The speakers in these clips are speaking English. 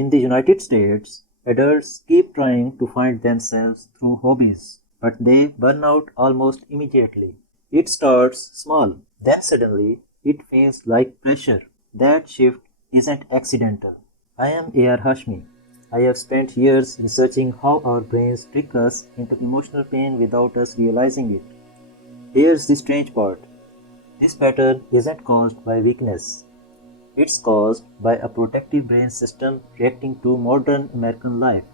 In the United States, adults keep trying to find themselves through hobbies, but they burn out almost immediately. It starts small, then suddenly it feels like pressure. That shift isn't accidental. I am A.R. Hashmi. I have spent years researching how our brains trick us into emotional pain without us realizing it. Here's the strange part. This pattern isn't caused by weakness. It's caused by a protective brain system reacting to modern American life.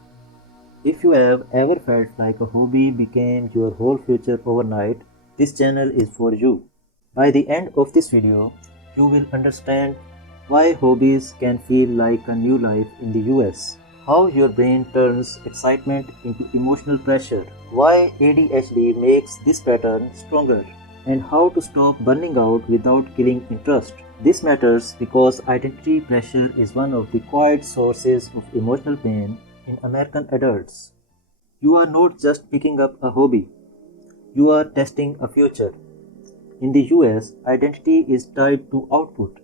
If you have ever felt like a hobby became your whole future overnight, this channel is for you. By the end of this video, you will understand why hobbies can feel like a new life in the US, how your brain turns excitement into emotional pressure, why ADHD makes this pattern stronger, and how to stop burning out without killing interest. This matters because identity pressure is one of the quiet sources of emotional pain in American adults. You are not just picking up a hobby, you are testing a future. In the US, identity is tied to output.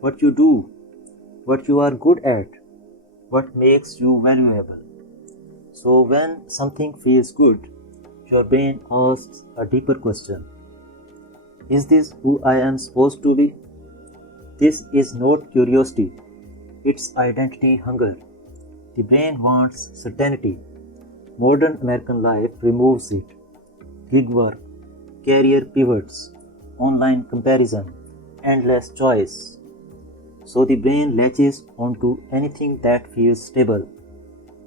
What you do, what you are good at, what makes you valuable. So when something feels good, your brain asks a deeper question. Is this who I am supposed to be? This is not curiosity, it's identity hunger. The brain wants certainty. Modern American life removes it. Gig work, career pivots, online comparison, endless choice. So the brain latches onto anything that feels stable.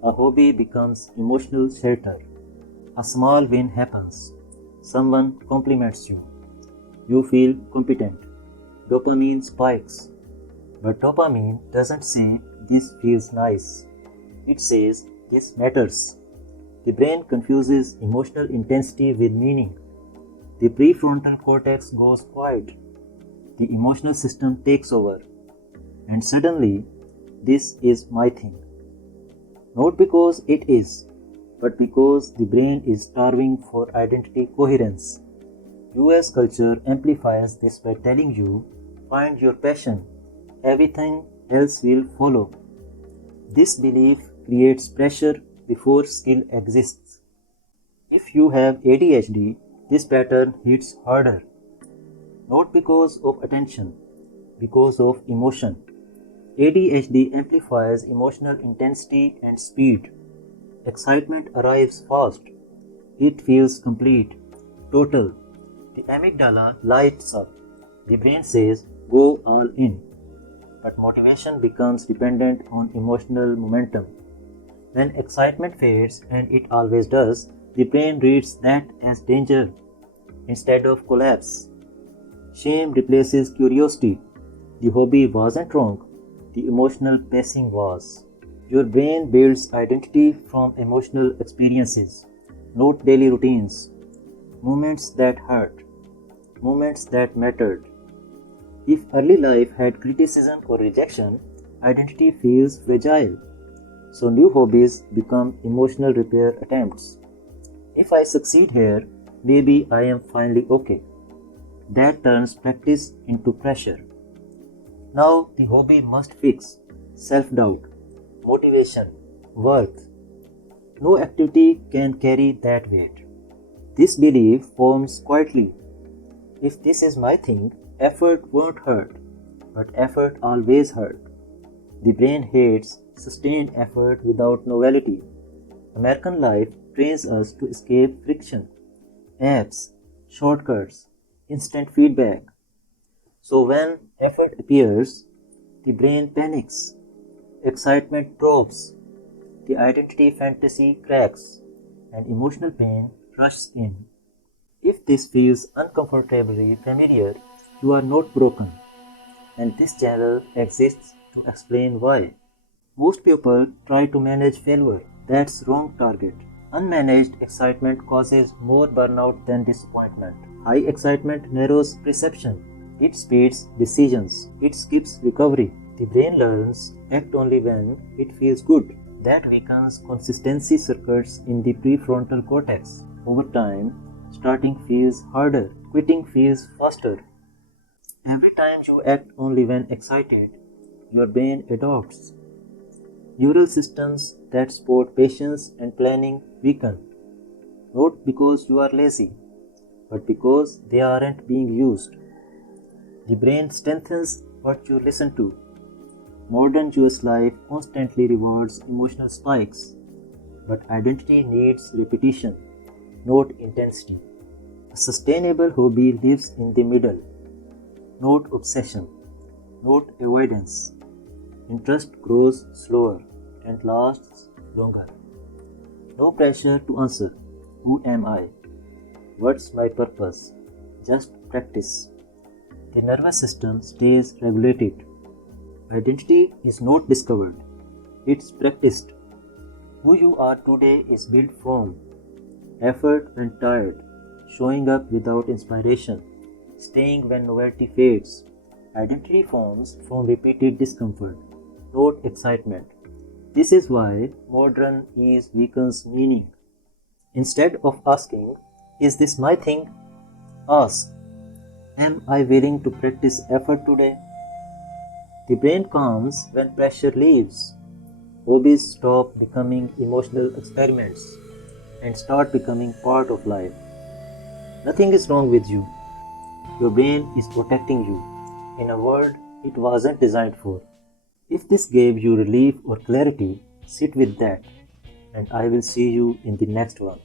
A hobby becomes emotional shelter. A small win happens. Someone compliments you. You feel competent. Dopamine spikes. But dopamine doesn't say this feels nice. It says this matters. The brain confuses emotional intensity with meaning. The prefrontal cortex goes quiet. The emotional system takes over. And suddenly, this is my thing. Not because it is, but because the brain is starving for identity coherence. US culture amplifies this by telling you, find your passion, everything else will follow. This belief creates pressure before skill exists. If you have ADHD, this pattern hits harder. Not because of attention, because of emotion. ADHD amplifies emotional intensity and speed. Excitement arrives fast. It feels complete, total. The amygdala lights up. The brain says, go all in. But motivation becomes dependent on emotional momentum. When excitement fades, and it always does, the brain reads that as danger instead of collapse. Shame replaces curiosity. The hobby wasn't wrong, the emotional pacing was. Your brain builds identity from emotional experiences, not daily routines. Moments that hurt, moments that mattered. If early life had criticism or rejection, identity feels fragile. So new hobbies become emotional repair attempts. If I succeed here, maybe I am finally okay. That turns practice into pressure. Now the hobby must fix self-doubt, motivation, worth. No activity can carry that weight. This belief forms quietly. If this is my thing, effort won't hurt, but effort always hurt. The brain hates sustained effort without novelty. American life trains us to escape friction, apps, shortcuts, instant feedback. So when effort appears, the brain panics, excitement drops, the identity fantasy cracks, and emotional pain rushes in. If this feels uncomfortably familiar, you are not broken, and this channel exists to explain why. Most people try to manage failure. That's wrong target. Unmanaged excitement causes more burnout than disappointment. High excitement narrows perception. It speeds decisions. It skips recovery. The brain learns act only when it feels good. That weakens consistency circuits in the prefrontal cortex. Over time, starting feels harder. Quitting feels faster. Every time you act only when excited, your brain adopts. Neural systems that support patience and planning weaken, not because you are lazy, but because they aren't being used. The brain strengthens what you listen to. Modern US life constantly rewards emotional spikes, but identity needs repetition, not intensity. A sustainable hobby lives in the middle, not obsession, not avoidance. Interest grows slower and lasts longer. No pressure to answer, who am I? What's my purpose? Just practice. The nervous system stays regulated. Identity is not discovered, it's practiced. Who you are today is built from effort when tired, showing up without inspiration, staying when novelty fades. Identity forms from repeated discomfort, not excitement. This is why modern ease weakens meaning. Instead of asking, is this my thing? Ask, am I willing to practice effort today? The brain calms when pressure leaves. Hobbies stop becoming emotional experiments and start becoming part of life. Nothing is wrong with you. Your brain is protecting you in a world it wasn't designed for. If this gave you relief or clarity, sit with that, and I will see you in the next one.